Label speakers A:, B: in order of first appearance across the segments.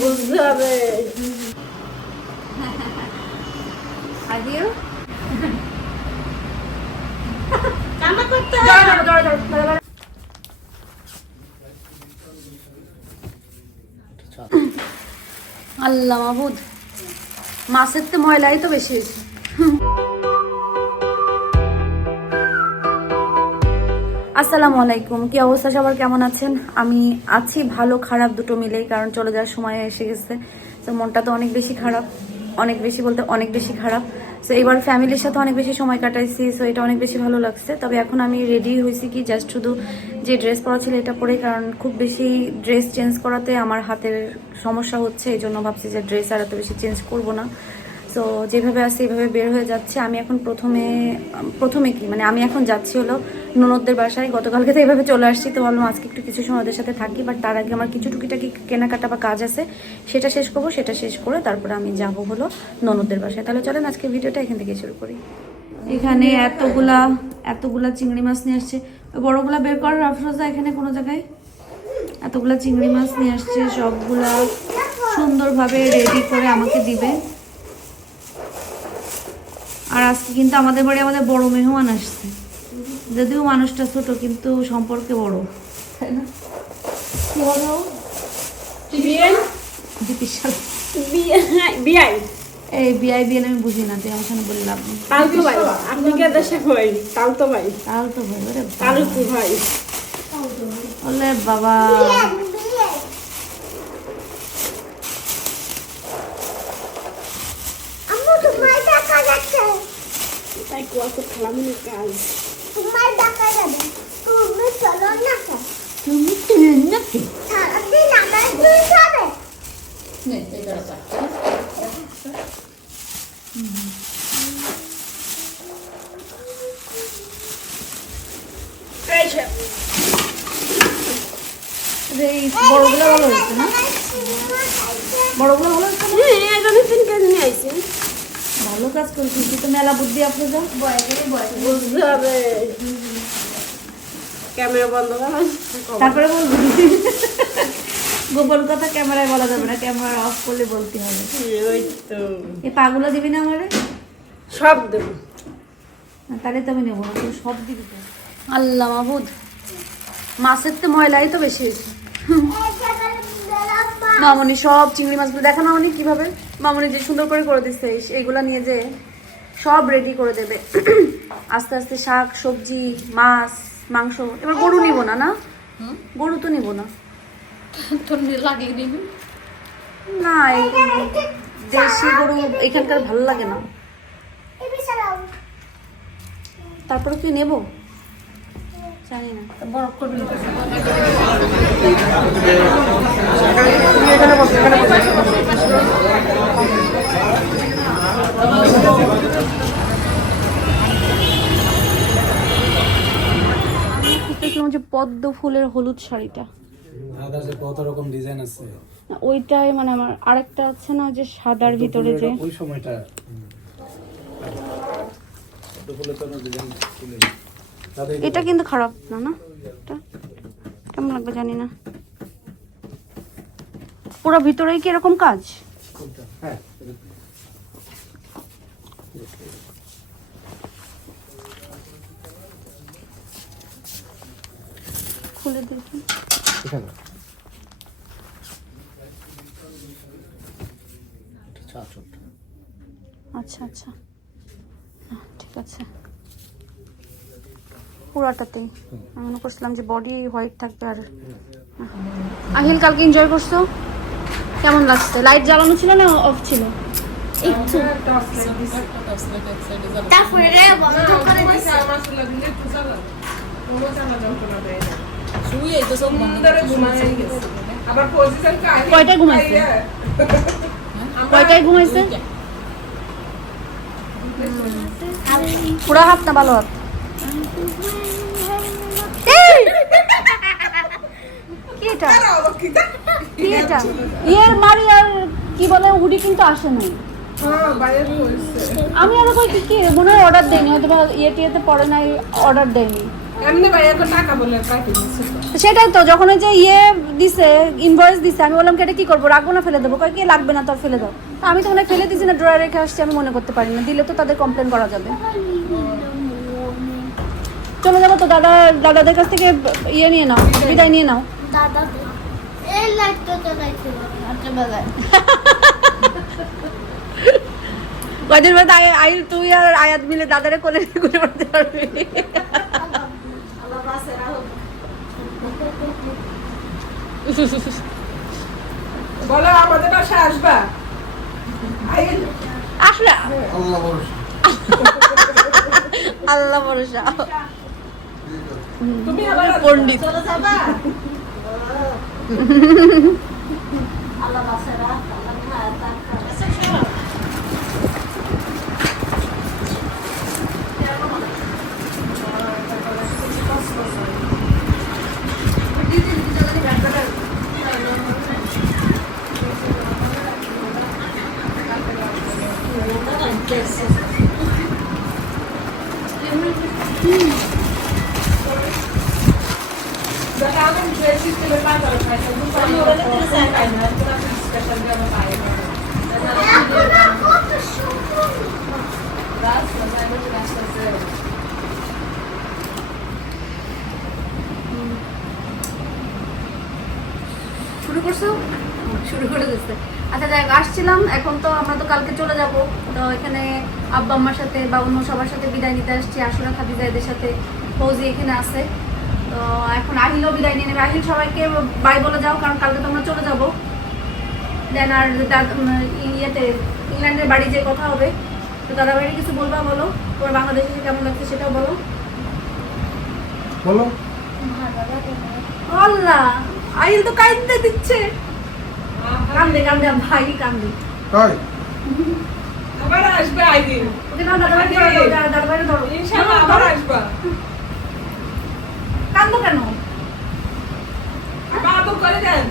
A: বুঝতে হবে।
B: আর দিও
A: করতে হবে
B: আল্লাহ মাহবুদ মাছের তো ময়লাই তো বেশি হয়েছে। আসসালামু আলাইকুম। কি অবস্থা? সবার কেমন আছেন? আমি আছি ভালো, খারাপ দুটো মিলেই, কারণ চলে যাওয়ার সময় এসে গেছে। তো মনটা তো অনেক বেশি খারাপ। অনেক বেশি বলতে অনেক বেশি খারাপ। সো এবার ফ্যামিলির সাথে অনেক বেশি সময় কাটাইছি সো এটা অনেক বেশি ভালো লাগছে। তবে এখন আমি রেডি হয়েছি কি জাস্ট শুধু যে ড্রেস পরা ছিল এটা পরে কারণ খুব বেশি ড্রেস চেঞ্জ করাতে আমার হাতের সমস্যা হচ্ছে এই জন্য ভাবছি যে ড্রেস আর এত বেশি চেঞ্জ করব না। সো যেভাবে আসছে এইভাবে বের হয়ে যাচ্ছে। আমি এখন প্রথমে প্রথমে কি? মানে আমি এখন যাচ্ছি হলো ননদদের বাসায়। গতকালকে তো এইভাবে চলে আসছি। তো ভাবলাম আজকে একটু কিছু সময় ওদের সাথে থাকি। বাট তার আগে আমার কিছু টুকিটাকি কেনাকাটা বা কাজ আছে, সেটা শেষ করব, সেটা শেষ করে তারপরে আমি যাব হলো ননদদের বাসায়। তাহলে চলেন আজকে ভিডিওটা এখান থেকে শুরু করি। এখানে এতগুলা এতগুলা চিংড়ি মাছ নিয়ে আসছে। বড়গুলা বের করার আফরোজা, এখানে কোনো জায়গায়? এতগুলা চিংড়ি মাছ নিয়ে আসছে, সবগুলা সুন্দরভাবে রেডি করে আমাকে দিবে। আর আজকে কিন্তু আমাদের বাড়ি আমাদের বড় মেহমান আসছে। যদিও মানুষটা ছোট কিন্তু সম্পর্কে বড়। তাই না? কি হবে। এই বিআই বিএন আমি বুঝি না তুই আমার সামনে বলে লাভ নেই।
A: তালতো ভাই আপনি কে দেশে ভাই? তালতো ভাই।
B: তাহলে ভাই ওরে বাবা।
A: তালুকু ভাই?
B: ওলে বাবা
C: আম্মু তোমার দেখা যাচ্ছে
A: তাই কোয়া তো খালামুনি কাজ
C: তোমার দেখা যাবে তুমি চলো না স্যার
B: তুমি
A: সে
B: এই বড়গুলো ভালো হয়েছে না বড়গুলো ভালো হয়েছে না?
A: হ্যাঁ এখানে তিন কেজি নিয়ে আইছি
B: ভালো কাজ করেছিস তুই তো মেলা বুদ্ধি আপনি আফরোজা
A: বুঝতে হবে। ক্যামেরা বন্ধ
B: তারপরে বলবি। গোপন কথা ক্যামেরায় বলা যাবে না ক্যামেরা অফ করলে বলতে হবে।
A: ওই তো।
B: এই পাগুলো দিবি না আমারে?
A: সব দেবো।
B: তাহলে তো আমি নেব না তুই সব দিবি তো। আল্লাহ মাহবুদ মাছের তো ময়লাই তো বেশি হয়েছে। মামনি সব চিংড়ি মাছগুলো দেখো মামনি কীভাবে? মামনি যে সুন্দর করে করে দিচ্ছে এই- এইগুলা নিয়ে যে সব রেডি করে দেবে। আস্তে আস্তে শাক সবজি মাছ মাংস এবার গরু নিব না না? গরু তো নিব না। না এই দেশি গরু এখানকার ভালো লাগে না। তারপরে কি নেব? পদ্ম ফুলের হলুদ শাড়িটা।
D: কত রকম ডিজাইন আছে।
B: ওইটাই মানে আমার আরেকটা আছে না যে সাদার ভিতরে যে
D: ওই সময়টা। ফুলে তো ডিজাইন
B: এটা কিন্তু খারাপ না না? কেমন লাগবে জানি না। পুরো ভিতরেই কি এরকম কাজ?
D: হ্যাঁ
B: খুলে দেখি। আচ্ছা আচ্ছা। ঠিক আছে। পুরাটাতেই। আমি মনে করছিলাম যে বডি হোয়াইট থাকবে আর আহিল কালকে এনজয় করছ? কেমন লাগছে? লাইট জ্বালানো ছিল না অফ ছিল?
C: তারপরে বন্ধ করে দিছে।
B: কয়টায় ঘুমাইছে? কয়টায় ঘুমাইছে? পুরা হাত না ভালো হাত? ইয়ের মারি আর কি বলে হুডি কিন্তু আসে নাই আমি আরও কই কি মনে হয় অর্ডার দেয়নি হয়তো ইয়ে টিয়েতে পড়ে নাই অর্ডার দেয়নি। সেটাই তো যখন ওই যে ইয়ে দিছে ইনভয়েস দিছে আমি বললাম কি এটা কি করব? রাখব না ফেলে দেবো? কয় কি লাগবে না তোর ফেলে দাও? আমি তো মনে ফেলে দিছি না ড্রয়ার রেখে আসছি আমি মনে করতে পারি না দিলে তো তাদের কমপ্লেন করা যাবে। চলে যাব তো দাদা দাদাদের কাছ থেকে ইয়ে নিয়ে নাও বিদায় নিয়ে নাও।
C: দাদা এই
B: কয়দিন বাদ আই তুই আর আয়াত মিলে দাদারে কোলে ঘুরে বেড়াতে পারবি।
A: বলো আমাদের বাসায় আসবা?
B: আসলে
E: আল্লাহ ভরসা।
B: আল্লাহ ভরসা।
A: তুমি আবার
B: পণ্ডিত।
A: চলে যাবা। খাইছি আমি
B: শুরু করছ? শুরু করে দিচ্ছে। আচ্ছা যাই আসছিলাম। এখন তো আমরা তো কালকে চলে যাব। তো এখানে আব্বা আম্মার সাথে বা অন্য সবার সাথে বিদায় নিতে আসছি। আসুরা খাদিজাদের সাথে ফৌজি এখানে আছে। তো এখন আহিলও বিদায় নিয়ে নেবে। আহিল সবাইকে বাই বলে যাও কারণ কালকে তো আমরা চলে যাব। দেন আর ইয়েতে ইংল্যান্ডের বাড়ি যে কথা হবে তো দাদা বাড়ি কিছু বলবা বলো? তোমার বাংলাদেশে কেমন লাগছে সেটাও বলো।
E: বলো।
B: আল্লাহ আহিল তো কাইন্দে দিচ্ছে। কান্দে কান্দে ভাই কান্দে।
E: তাই
A: আবার আসবে আইদিন
B: ওকে না দাদা বাড়ি দাদা দাদা বাড়ি ধরো।
A: ইনশাআল্লাহ আবার আসবা।
B: কান্দো কেন?
A: আবার আদর করে দেন।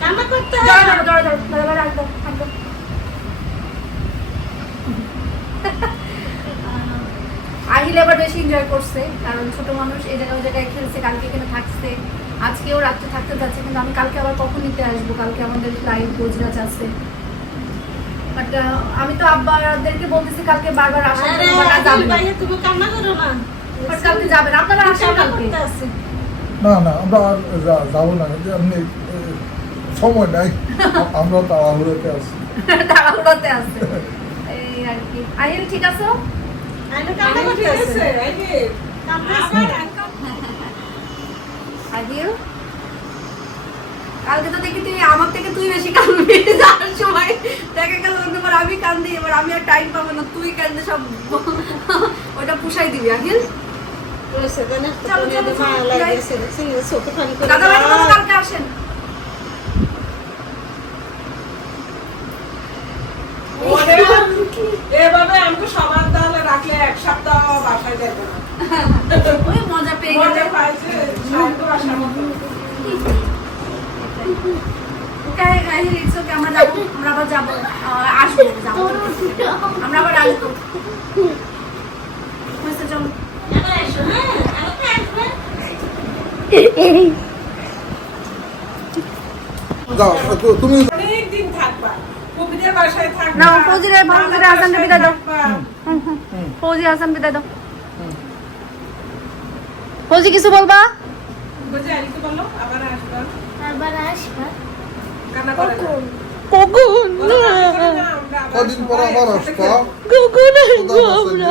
A: কান্না করতে
B: আহিল এবার বেশি এনজয় করছে কারণ ছোট মানুষ এই জায়গায় ওই জায়গায় খেলছে কালকে এখানে থাকছে। আজকেও রাত্রে থাকতে যাচ্ছে কিন্তু আমি কালকে আবার কখন নিতে আসব? কালকে আমাদের লাইভ গোজরাজ আছে। বাট আমি তো আব্বাদেরকে বলতেছি কালকে বারবার আসেন যাবেন
A: তুমি কান্না করো না।
B: বাট কালকে যাবেন আপনারা আসেন কালকে।
E: না না আমরা আর যাব না। যে আপনি সময় নাই। আমরা তাড়াহুড়োতে আছি।
B: তাড়াহুড়োতে আছে। এই আর কি। আহিল ঠিক আছে?
A: কান্না করতেছে আইদিন
B: আহিল? কালকে তো দেখি তুই আমার থেকে তুই বেশি কাঁদবি। যাওয়ার সময় দেখা গেল অন্যবার আমি কান্দি এবার আমি আর টাইম পাবো না তুই কান্দে সব ওটা পুষাই দিবি আহিল চলো, চলো, চলো, দাদা ভাই কালকে আসেন।
A: এভাবে আমাকে সবার তাহলে রাখলে এক সপ্তাহ বাসায় না।
B: মজা পেয়ে
A: মজা পাইছে বাসার মতো।
B: ওকে আহিল ইটস ওকে আমরা যাব আমরা আবার যাব আসব যাব। আমরা আবার আসব। চলো।
E: যাও তুমি
A: অনেক দিন থাকবা। কবিদের বাসায় থাকবা।
B: না, ফৌজিরে- ফৌজিরে
A: দাদার
B: বিদায় দাও। ফৌজি হাসান বিদায় দাও। ফৌজি কিছু বলবা?
A: বুঝে বলো আবার আসবা।
C: আবার আসবা?
A: কান্না করে না।
B: কখন?
A: বলো, কান্না করে না, আমরা আবার
E: কদিন পর আবার আসবা?
B: কখন
E: আসব আমরা?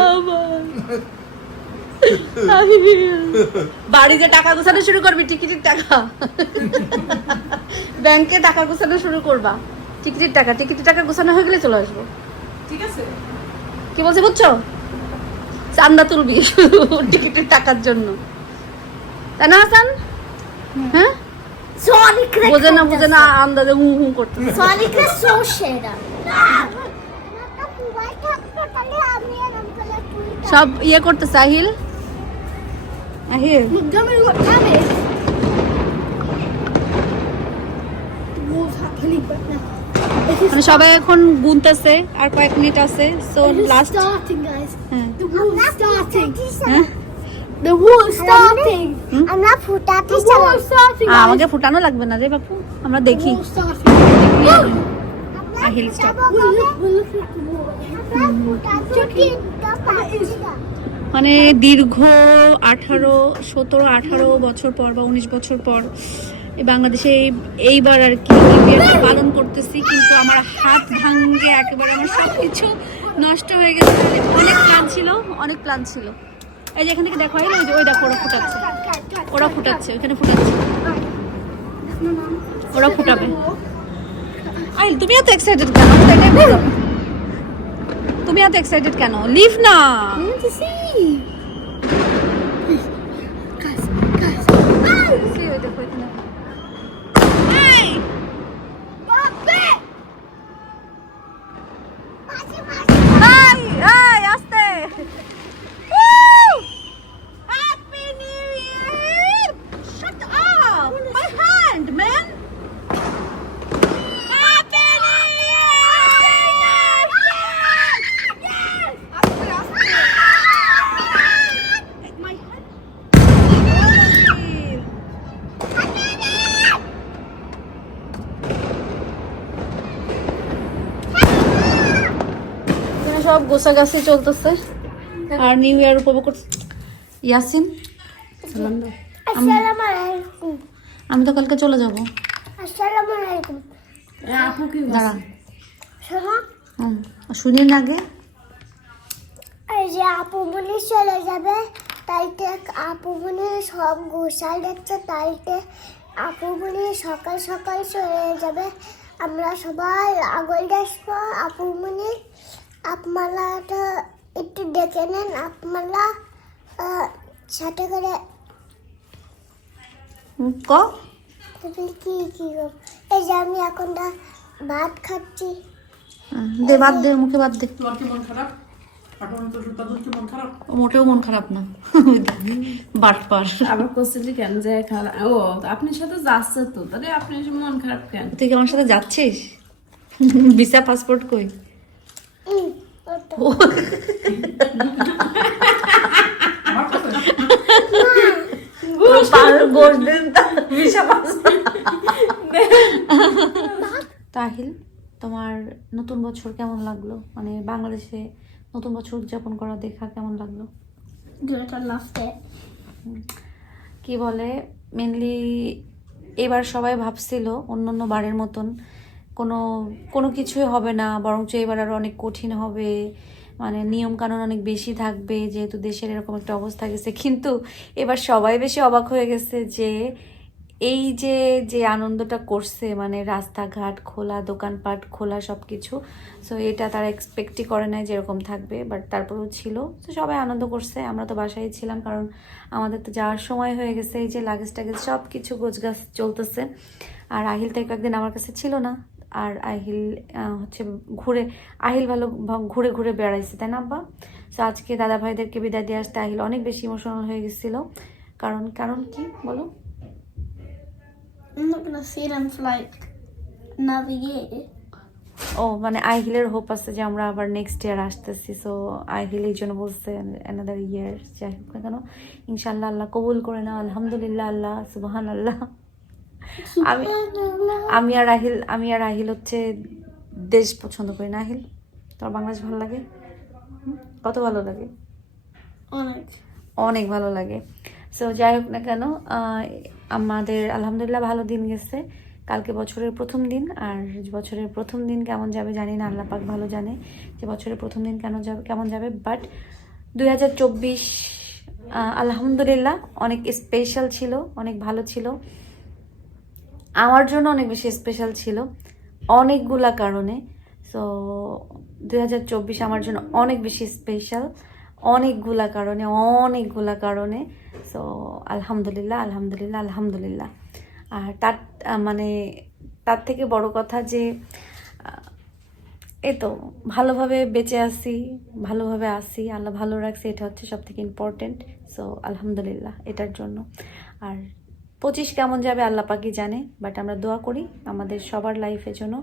B: বাড়িতে টাকা গোছানো শুরু করবি টিকিটের টাকা? ব্যাংকে টাকা গোছানো শুরু করবা। টিকিটের টাকা টিকিটের টাকা গোছানো হয়ে গেলে চলে আসব।
A: ঠিক আছে।
B: কি বলছি বুঝছ? চান্দা তুলবি টিকিটের টাকার জন্য। তাই না হাসান? হ্যাঁ?
C: Sonic
B: বোঝে না বোঝে না আন্দাজে হুম হুম করতে
C: সো সেরা
B: সব ইয়ে করতে সাহিল আহিল? মানে সবাই এখন গুনতেছে আর কয়েক মিনিট আছে সো লাস্ট
C: স্টার্টিং গাইস
B: হ্যাঁ?
C: The war starting. আমরা ফুটাতে চালাই
B: আ, আমাকে ফুটানো লাগবে না রে বাপু আমরা দেখি। আহিল স্টপ। মানে দীর্ঘ আঠারো সতেরো আঠারো বছর পর বা উনিশ বছর পর বাংলাদেশে এই- এইবার আর কি পালন করতেছি কিন্তু আমার হাত ভাঙ্গে একেবারে আমার সব কিছু নষ্ট হয়ে গেছে। অনেক প্ল্যান ছিল অনেক প্ল্যান ছিল। এই যে এখান থেকে দেখো ওই যে ওই দেখো ওরা ফুটাচ্ছে। ওরা ফুটাচ্ছে ওইখানে ফুটাচ্ছে। ওরা ফুটাবে। আইল তুমি এত এক্সাইটেড কেন? এটাই না। তুমি এত এক্সাইটেড কেন? লিভ না। কাজ ওই গোছাগাছি চলতেছে। আর নিউ ইয়ার উপভোগ করছে ইয়াসিন?
C: আসসালামু আলাইকুম।
B: আমি তো কালকে চলে যাব।
C: আসসালামু আলাইকুম।
B: দাঁড়া।
C: শোনো।
B: হুম শুনি না আগে।
C: এই যে আপু মনি চলে যাবে তাইতে আপু মনি সব গোসাল দেখছে তাইতে আপু মনি সকাল সকাল চলে যাবে। আমরা সবাই আগল দেখব আপু মনি। আপনারা তো একটু ডেকে নেন আপনারা সাথে করে
B: ক?
C: তুমি কি কি গো? এই যে আমি এখন ভাত খাচ্ছি।
B: দে বাদ দে মুখে বাদ দে।
A: তোমার কি মন খারাপ? মন
B: মোটেও মন খারাপ না।
F: আবার কেন যে ও আপনার সাথে যাচ্ছে তো তাহলে আপনি মন খারাপ কেন?
B: তুই কি আমার সাথে যাচ্ছিস? ভিসা পাসপোর্ট কই। তাহিল তোমার নতুন বছর কেমন লাগল? মানে বাংলাদেশে নতুন বছর উদযাপন করা দেখা কেমন লাগল? কি বলে মেনলি এবার সবাই ভাবছিল অন্য অন্য বারের মতন কোনো কোনো কিছুই হবে না, বরঞ্চ এবার আরও অনেক কঠিন হবে। মানে নিয়ম কানুন অনেক বেশি থাকবে, যেহেতু দেশের এরকম একটা অবস্থা গেছে। কিন্তু এবার সবাই বেশি অবাক হয়ে গেছে যে এই যে যে আনন্দটা করছে মানে রাস্তাঘাট খোলা, দোকানপাট খোলা সব কিছু সো এটা তারা এক্সপেক্টই করে নাই যে এরকম থাকবে বাট তারপরেও ছিল। তো সবাই আনন্দ করছে, আমরা তো বাসায় ছিলাম, কারণ আমাদের তো যাওয়ার সময় হয়ে গেছে, এই যে লাগেজ টাগেজ সব কিছু গোছগাছ চলতেছে। আর আহিল তো কয়েকদিন আমার কাছে ছিল না। আর আহিল হচ্ছে ঘুরে আহিল ভালো ঘুরে ঘুরে বেড়াইছে তাই না আব্বা? সো আজকে দাদা ভাইদেরকে বিদায় দিয়ে আসতে আহিল অনেক বেশি ইমোশনাল হয়ে গেছিল। কারণ কারণ কি? বলো. ও মানে আহিলের হোপ আছে যে আমরা আবার নেক্সট ইয়ার আসতেছি। সো আহিল এই জন্য বলছে অ্যানাদার ইয়ার যাই হোক না কেন। ইনশাল্লাহ আল্লাহ কবুল করে না আলহামদুলিল্লাহ আল্লাহ সুবাহান আল্লাহ আমি আমি আর আহিল আমি আর আহিল হচ্ছে দেশ পছন্দ করি না আহিল তোর বাংলাদেশ ভালো লাগে? কত ভালো লাগে?
C: অনেক।
B: অনেক ভালো লাগে। সো যাই হোক না কেন আমাদের আলহামদুলিল্লাহ ভালো দিন গেছে। কালকে বছরের প্রথম দিন আর বছরের প্রথম দিন কেমন যাবে জানি না আল্লাহ পাক ভালো জানে যে বছরের প্রথম দিন কেন যাবে কেমন যাবে। বাট দুই হাজার চব্বিশ আলহামদুলিল্লাহ অনেক স্পেশাল ছিল অনেক ভালো ছিল। আমার জন্য অনেক বেশি স্পেশাল ছিল, অনেকগুলা কারণে। সো দুই হাজার চব্বিশ আমার জন্য অনেক বেশি স্পেশাল অনেকগুলা কারণে অনেকগুলা কারণে। সো আলহামদুলিল্লাহ আলহামদুলিল্লাহ আলহামদুলিল্লাহ। আর তার মানে তার থেকে বড় কথা যে এই তো ভালোভাবে বেঁচে আসি ভালোভাবে আসি আল্লাহ ভালো রাখছে, এটা হচ্ছে সব থেকে ইম্পর্টেন্ট সো আলহামদুলিল্লাহ, এটার জন্য। আর পঁচিশ কেমন যাবে আল্লাহ পাকি জানে বাট আমরা দোয়া করি আমাদের সবার লাইফের জন্য।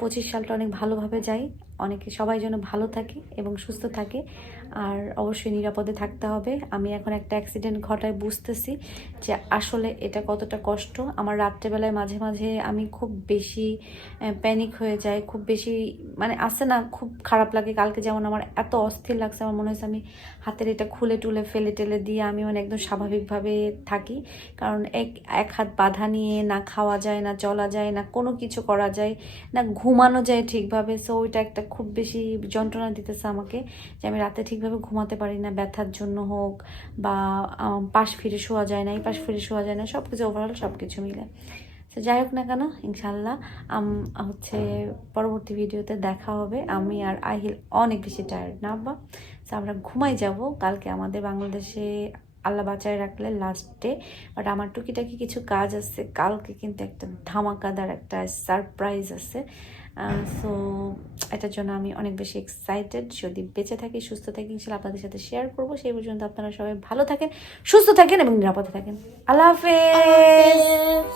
B: পঁচিশ সালটা অনেক ভালোভাবে যাই অনেকে সবাই যেন ভালো থাকে এবং সুস্থ থাকে। আর অবশ্যই নিরাপদে থাকতে হবে। আমি এখন একটা অ্যাক্সিডেন্ট ঘটায় বুঝতেছি যে আসলে এটা কতটা কষ্ট। আমার রাত্রেবেলায় মাঝে মাঝে আমি খুব বেশি প্যানিক হয়ে যাই। খুব বেশি মানে আসে না, খুব খারাপ লাগে। কালকে যেমন আমার এত অস্থির লাগছে, আমার মনে হয়েছে আমি হাতের এটা খুলে টুলে ফেলে টেলে দিয়ে আমি মানে একদম স্বাভাবিকভাবে থাকি। কারণ এক এক হাত বাধা নিয়ে না খাওয়া যায়, না চলা যায়, না কোনো কিছু করা যায়, না ঘুমানো যায় ঠিকভাবে। সো ওইটা একটা খুব বেশি যন্ত্রণা দিতেছে আমাকে যে আমি রাতে ঠিকভাবে ঘুমাতে পারি না, ব্যথার জন্য হোক বা পাশ ফিরে শোয়া যায় না, এই পাশ ফিরে শোয়া যায় না সব কিছু ওভারঅল সব কিছু মিলে। তো যাই হোক না কেন ইনশাল্লাহ হচ্ছে পরবর্তী ভিডিওতে দেখা হবে। আমি আর আহিল অনেক বেশি টায়ার্ড না, আব্বা? তো আমরা ঘুমাই যাব। কালকে আমাদের বাংলাদেশে আল্লাহ বাঁচায় রাখলে লাস্ট ডে বাট আমার টুকিটাকি কিছু কাজ আছে। কালকে কিন্তু একটা ধামাকাদার একটা সারপ্রাইজ আছে। Um, সো এটার জন্য আমি অনেক বেশি এক্সাইটেড যদি বেঁচে থাকি, সুস্থ থাকি, ইনশাল্লাহ আপনাদের সাথে শেয়ার করব। সেই পর্যন্ত আপনারা সবাই ভালো থাকেন, সুস্থ থাকেন এবং নিরাপদে থাকেন। আল্লাহ হাফেজ!